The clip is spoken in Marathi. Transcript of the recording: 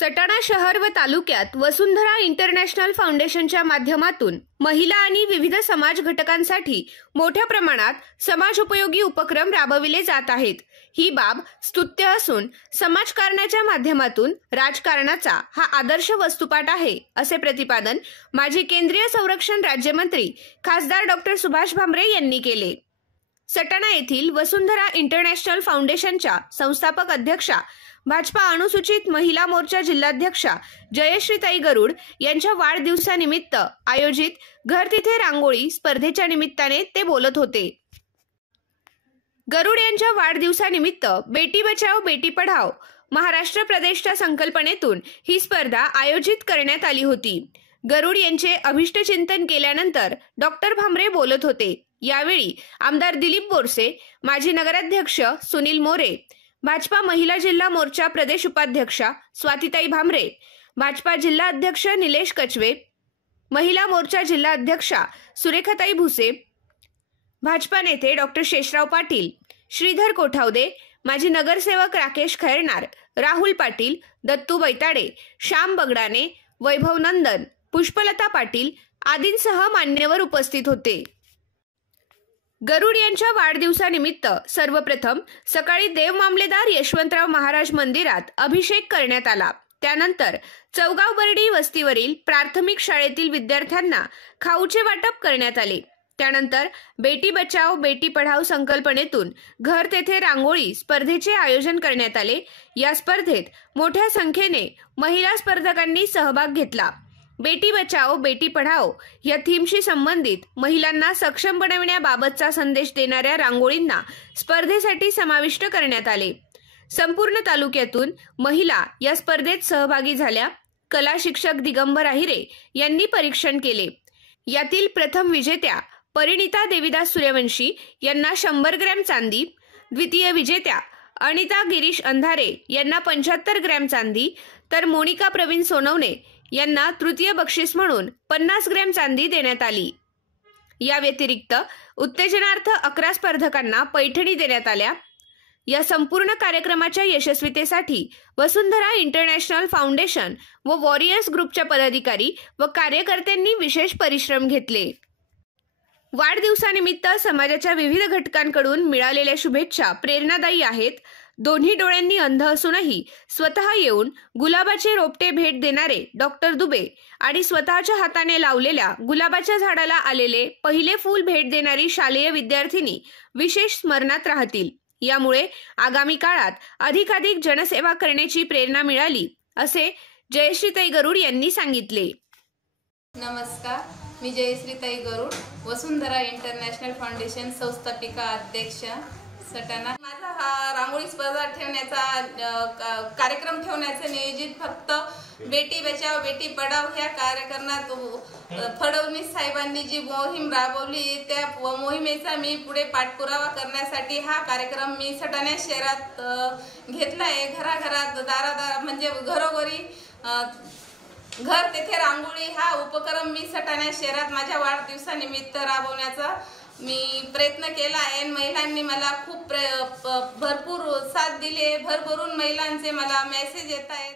सटाणा शहर व तालुक्यात वसुंधरा इंटरनॅशनल फाउंडेशनच्या माध्यमातून महिला आणि विविध समाज घटकांसाठी मोठ्या प्रमाणात समाजोपयोगी उपक्रम राबविले जात आहेत। ही बाब स्तुत्य असून समाजकारणाच्या माध्यमातून राजकारणाचा हा आदर्श वस्तुपाठ आहे, असे प्रतिपादन माजी केंद्रीय संरक्षण राज्यमंत्री खासदार डॉ. सुभाष भामरे यांनी केले। सटाणा येथील वसुंधरा इंटरनॅशनल फाउंडेशनच्या संस्थापक अध्यक्षा, भाजपा अनुसूचित महिला मोर्चा जिल्हाध्यक्षा जयश्रीताई गरुड यांच्या वाढदिवसानिमित्त आयोजित घर तिथे रांगोळी स्पर्धेच्या निमित्ताने ते बोलत होते। गरुड यांच्या वाढदिवसानिमित्त बेटी बचाओ बेटी पढाओ महाराष्ट्र प्रदेशच्या संकल्पनेतून ही स्पर्धा आयोजित करण्यात आली होती। गरुड यांचे अभिष्टचिंतन केल्यानंतर डॉ. भामरे बोलत होते। यावेळी आमदार दिलीप बोरसे, माजी नगराध्यक्ष सुनील मोरे, भाजपा महिला जिल्हा मोर्चा प्रदेश उपाध्यक्षा स्वातीताई भामरे, भाजपा जिल्हा अध्यक्ष निलेश कचवे, महिला मोर्चा जिल्हा अध्यक्षा सुरेखाताई भुसे, भाजपा नेते डॉ. शेषराव पाटील, श्रीधर कोठावदे, माजी नगरसेवक राकेश खैरनार, राहुल पाटील, दत्तू बैताडे, श्याम बगडाने, वैभव नंदन, पुष्पलता पाटील आदींसह मान्यवर उपस्थित होते। गरुड यांच्या वाढदिवसानिमित्त सर्वप्रथम सकाळी देव मामलेदार यशवंतराव महाराज मंदिरात अभिषेक करण्यात आला। त्यानंतर चौगाव बर्डी वस्तीवरील प्राथमिक शाळेतील विद्यार्थ्यांना खाऊचे वाटप करण्यात आले। त्यानंतर बेटी बचाओ बेटी पढाओ संकल्पनेतून घर तेथे रांगोळी स्पर्धेचे आयोजन करण्यात आले। या स्पर्धेत मोठ्या संख्येने महिला स्पर्धकांनी सहभाग घेतला। बेटी बचाओ बेटी पढाओ या थीमशी संबंधित महिलांना सक्षम बनविण्याबाबतचा संदेश देणाऱ्या रांगोळींना स्पर्धेसाठी समाविष्ट करण्यात आले। संपूर्ण तालुक्यातून महिला या स्पर्धेत सहभागी झाल्या। कला शिक्षक दिगंबर आहिरे यांनी परीक्षण केले। यातील प्रथम विजेत्या परिणिता देवीदास सूर्यवंशी यांना 100 ग्रॅम चांदी, द्वितीय विजेत्या अनिता गिरीश अंधारे यांना 75 ग्रॅम चांदी, तर मोनिका प्रवीण सोनवणे यांना तृतीय बक्षीस म्हणून 50 ग्रॅम चांदी देण्यात आली। या व्यतिरिक्त उत्तेजनार्थ 11 स्पर्धकांना पैठणी देण्यात आल्या। या संपूर्ण कार्यक्रमाच्या यशस्वीतेसाठी वसुंधरा इंटरनॅशनल फाउंडेशन व वॉरियर्स ग्रुपच्या पदाधिकारी व कार्यकर्त्यांनी विशेष परिश्रम घेतले। वाढदिवसानिमित्त समाजाच्या विविध घटकांकडून मिळालेल्या शुभेच्छा प्रेरणादायी आहेत। दोन्ही डोळ्यांनी अंध असूनही स्वतः येऊन गुलाबाचे रोपटे भेट देणारे डॉ. दुबे आणि स्वतःच्या हाताने लावलेल्या गुलाबाच्या झाडाला आलेले पहिले फूल भेट देणारी शालेय विद्यार्थिनी विशेष स्मरणात राहतील। यामुळे आगामी काळात अधिकाधिक जनसेवा करण्याची प्रेरणा मिळाली, असे जयश्रीताई गरुड यांनी सांगितले। नमस्कार, मी जयश्रीताई गरुड, वसुंधरा इंटरनॅशनल फाउंडेशन संस्थापिका अध्यक्ष सटाणा। माझा हा रांगोळी स्पर्धा ठेवण्याचा कार्यक्रम ठेवण्याचे नियोजित फक्त बेटी बचाओ बेटी पढाओ ह्या कार्यक्रमात फडणवीस साहेबांनी जी मोहीम राबवली त्या मोहिमेचा मी पुढे पाठपुरावा करण्यासाठी हा कार्यक्रम मी सटाणा शहरात घेतला आहे। घराघरात दारादार म्हणजे घरोघरी घर तेथे रांगोळी हा उपक्रम मी सटाणा शहरात माझ्या वाढदिवसानिमित्त राबवण्याचा मी प्रयत्न केला आहे। महिलांनी मला खूप भरपूर साथ दिली, भरभरून महिलांचे मला मेसेज येत आहेत।